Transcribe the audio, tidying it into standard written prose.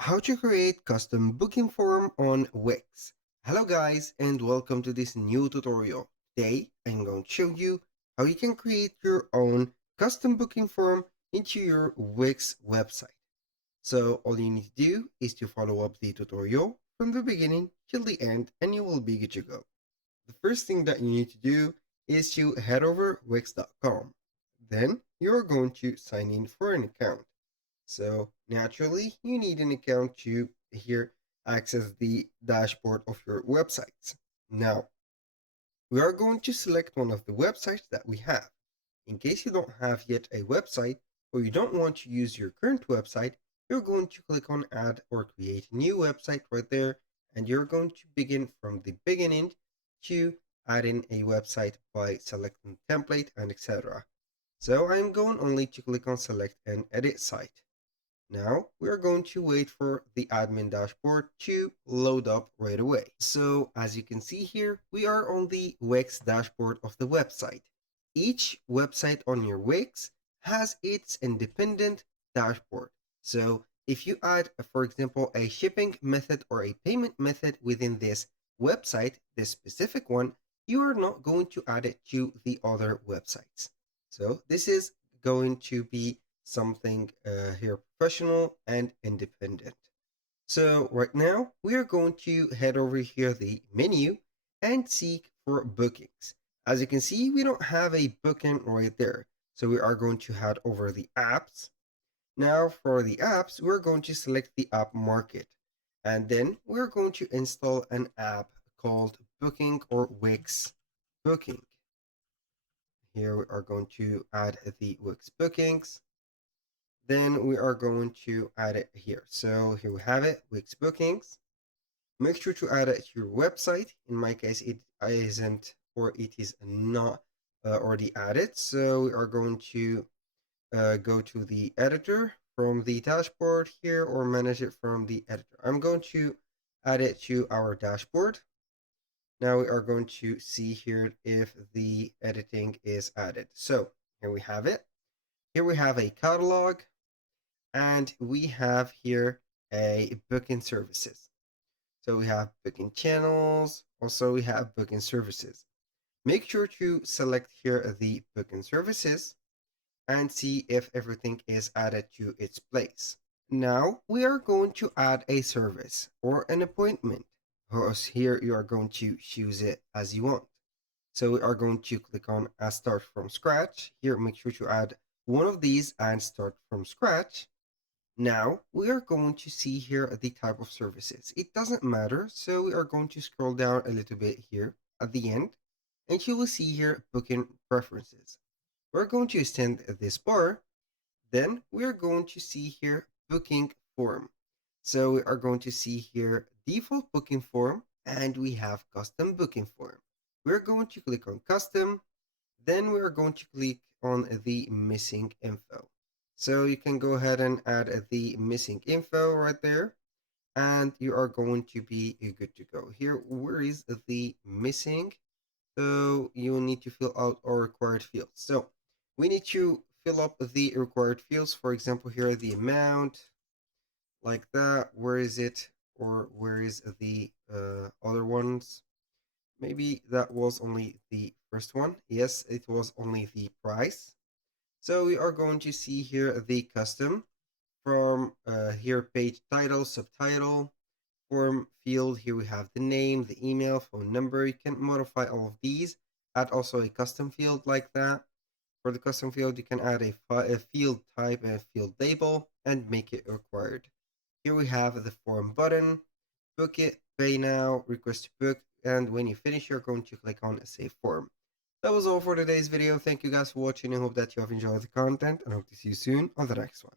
How to create custom booking form on Wix. Hello guys and welcome to this new tutorial. Today I'm going to show you how you can create your own custom booking form into your Wix website. So all you need to do is to follow up the tutorial from the beginning till the end and you will be good to go. The first thing that you need to do is to head over wix.com. Then you're going to sign in for an account. So naturally, you need an account to here access the dashboard of your websites. Now, we are going to select one of the websites that we have. In case you don't have yet a website or you don't want to use your current website, you're going to click on add or create a new website right there, and you're going to begin from the beginning to add in a website by selecting template and etc. So I'm going only to click on select and edit site. Now we are going to wait for the admin dashboard to load up right away. So as you can see here, we are on the Wix dashboard of the website. Each website on your Wix has its independent dashboard. So if you add, for example, a shipping method or a payment method within this website, this specific one, you are not going to add it to the other websites. So this is going to be something here professional and independent. So right now we are going to head over here the menu and seek for bookings. As you can see, we don't have a booking right there. So we are going to head over the apps. Now for the apps, we're going to select the app market. And then we're going to install an app called Booking or Wix Booking. Here we are going to add the Wix bookings. Then we are going to add it here. So here we have it, Wix bookings. Make sure to add it to your website. In my case, it isn't or it is not already added. So we are going to go to the editor from the dashboard here or manage it from the editor. I'm going to add it to our dashboard. Now we are going to see here if the editing is added. So here we have it. Here we have a catalog and we have here a booking services. So we have booking channels. Also, we have booking services. Make sure to select here the booking services and see if everything is added to its place. Now we are going to add a service or an appointment. Because here you are going to choose it as you want. So we are going to click on start from scratch. Here, make sure to add one of these and start from scratch. Now we are going to see here the type of services. It doesn't matter, so we are going to scroll down a little bit here at the end, and you will see here booking preferences. We're going to extend this bar, then we are going to see here booking form. So we are going to see here default booking form, and we have custom booking form. We're going to click on custom, then we are going to click on the missing info. So you can go ahead and add the missing info right there, and you are going to be good to go. Here, where is the missing? So you need to fill out our required fields. So we need to fill up the required fields. For example, here the amount, like that. Where is it? Or where is the other ones? Maybe that was only the first one. Yes, it was only the price. So we are going to see here the custom from here page title, subtitle, form field. Here we have the name, the email, phone number. You can modify all of these. Add also a custom field like that. For the custom field, you can add a field type and a field label and make it required. Here we have the form button, book it, pay now, request to book, and when you finish, you're going to click on save form. That was all for today's video. Thank you guys for watching. I hope that you have enjoyed the content and hope to see you soon on the next one.